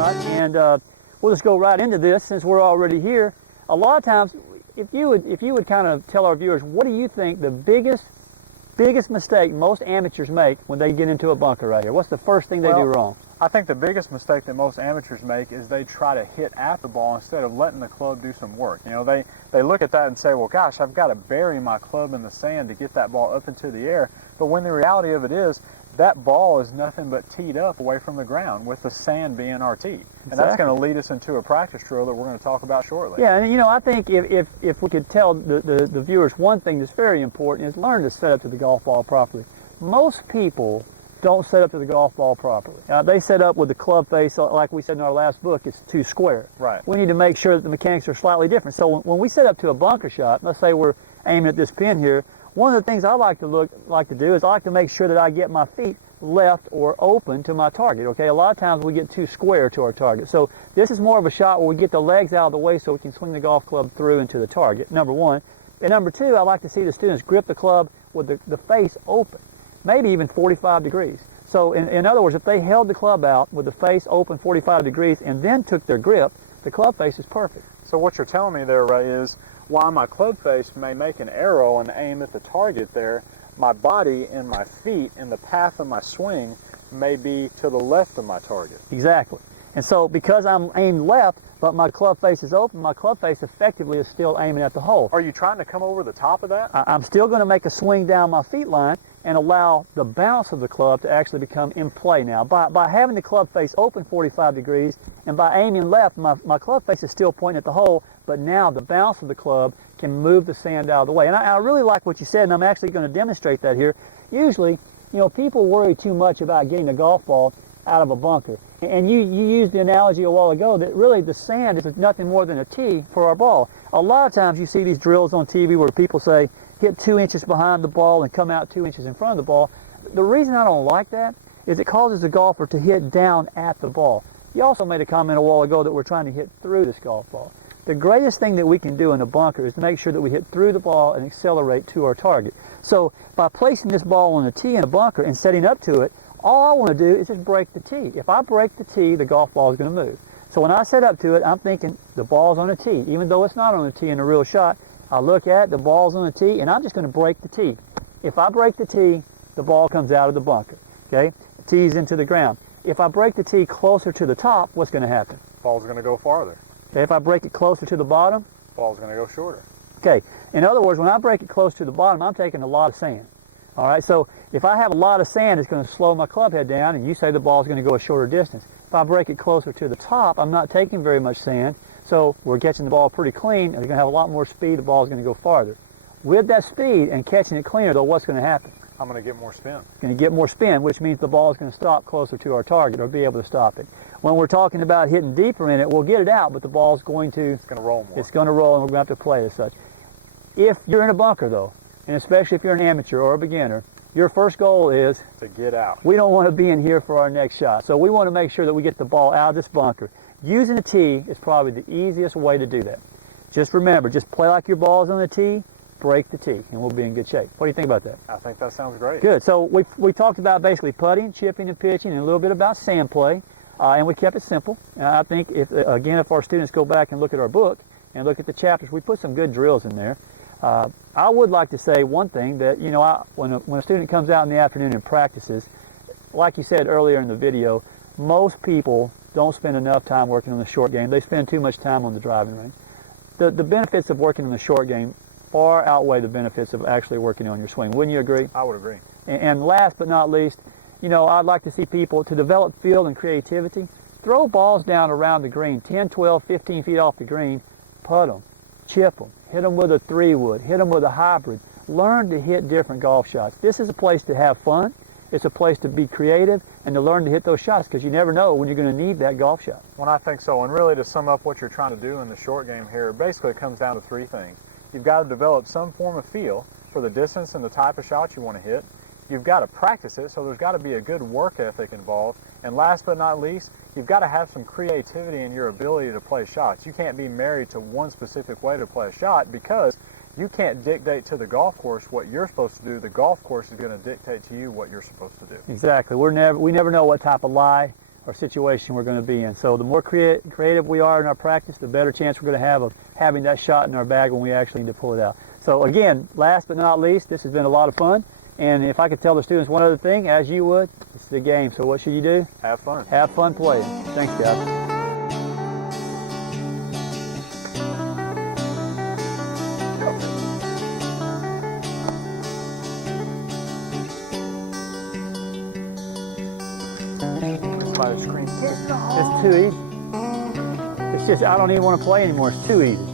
shot, and we'll just go right into this since we're already here. A lot of times, if you would kind of tell our viewers, what do you think the biggest mistake most amateurs make when they get into a bunker right here? What's the first thing they do wrong? I think the biggest mistake that most amateurs make is they try to hit at the ball instead of letting the club do some work. You know, they look at that and say, well, gosh, I've got to bury my club in the sand to get that ball up into the air. But when the reality of it is, that ball is nothing but teed up away from the ground with the sand being our tee. And that's going to lead us into a practice drill that we're going to talk about shortly. Yeah, and you know, I think if we could tell the viewers one thing that's very important is learn to set up to the golf ball properly. Most people don't set up to the golf ball properly. They set up with the club face, like we said in our last book, it's too square. Right. We need to make sure that the mechanics are slightly different. So when we set up to a bunker shot, let's say we're aiming at this pin here, one of the things I like to do is I like to make sure that I get my feet left or open to my target. Okay, a lot of times we get too square to our target. So this is more of a shot where we get the legs out of the way so we can swing the golf club through into the target, number one. And number two, I like to see the students grip the club with the face open, maybe even 45 degrees. So in other words, if they held the club out with the face open 45 degrees and then took their grip, the club face is perfect. So what you're telling me there, Ray, is while my club face may make an arrow and aim at the target there, my body and my feet and the path of my swing may be to the left of my target. Exactly. And so because I'm aimed left, but my club face is open, my club face effectively is still aiming at the hole. Are you trying to come over the top of that? I'm still going to make a swing down my feet line and allow the bounce of the club to actually become in play now. By having the club face open 45 degrees and by aiming left, my club face is still pointing at the hole, but now the bounce of the club can move the sand out of the way. And I really like what you said, and I'm actually going to demonstrate that here. Usually, you know, people worry too much about getting a golf ball out of a bunker. And you used the analogy a while ago that really the sand is nothing more than a tee for our ball. A lot of times you see these drills on TV where people say, hit 2 inches behind the ball and come out 2 inches in front of the ball. The reason I don't like that is it causes the golfer to hit down at the ball. You also made a comment a while ago that we're trying to hit through this golf ball. The greatest thing that we can do in a bunker is to make sure that we hit through the ball and accelerate to our target. So by placing this ball on a tee in a bunker and setting up to it, all I want to do is just break the tee. If I break the tee, the golf ball is going to move. So when I set up to it, I'm thinking the ball's on a tee. Even though it's not on a tee in a real shot, I look at it, the ball's on a tee, and I'm just going to break the tee. If I break the tee, the ball comes out of the bunker. Okay? The tee's into the ground. If I break the tee closer to the top, what's going to happen? Ball's going to go farther. Okay, if I break it closer to the bottom? Ball's going to go shorter. Okay, in other words, when I break it close to the bottom, I'm taking a lot of sand. All right, so if I have a lot of sand, it's going to slow my club head down, and you say the ball's going to go a shorter distance. If I break it closer to the top, I'm not taking very much sand, so we're catching the ball pretty clean, and we're going to have a lot more speed, the ball's going to go farther. With that speed and catching it cleaner, though, what's going to happen? I'm going to get more spin. Going to get more spin, which means the ball is going to stop closer to our target or be able to stop it. When we're talking about hitting deeper in it, we'll get it out, but the ball's going to... It's going to roll more. It's going to roll, and we're going to have to play it as such. If you're in a bunker, though, and especially if you're an amateur or a beginner, your first goal is... to get out. We don't want to be in here for our next shot. So we want to make sure that we get the ball out of this bunker. Using a tee is probably the easiest way to do that. Just remember, just play like your ball's on the tee, break the tee, and we'll be in good shape. What do you think about that? I think that sounds great. Good. So we talked about basically putting, chipping, and pitching, and a little bit about sand play, and we kept it simple. And I think, if our students go back and look at our book and look at the chapters, we put some good drills in there. I would like to say one thing that, you know, when a student comes out in the afternoon and practices, like you said earlier in the video, most people don't spend enough time working on the short game. They spend too much time on the driving range. The benefits of working on the short game far outweigh the benefits of actually working on your swing. Wouldn't you agree? I would agree. And last but not least, you know, I'd like to see people, to develop feel and creativity, throw balls down around the green, 10, 12, 15 feet off the green, putt them, chip them, hit them with a 3-wood, hit them with a hybrid. Learn to hit different golf shots. This is a place to have fun. It's a place to be creative and to learn to hit those shots, because you never know when you're going to need that golf shot. Well, I think so. And really, to sum up what you're trying to do in the short game here, basically it comes down to 3 things. You've got to develop some form of feel for the distance and the type of shot you want to hit. You've got to practice it, so there's got to be a good work ethic involved. And last but not least, you've got to have some creativity in your ability to play shots. You can't be married to one specific way to play a shot, because you can't dictate to the golf course what you're supposed to do. The golf course is going to dictate to you what you're supposed to do. Exactly. We never know what type of lie or situation we're going to be in. So the more creative we are in our practice, the better chance we're going to have of having that shot in our bag when we actually need to pull it out. So again, last but not least, this has been a lot of fun. And if I could tell the students one other thing, as you would, it's the game. So what should you do? Have fun. Have fun playing. Thanks, guys. By the screen. It's too easy. It's just, I don't even want to play anymore. It's too easy.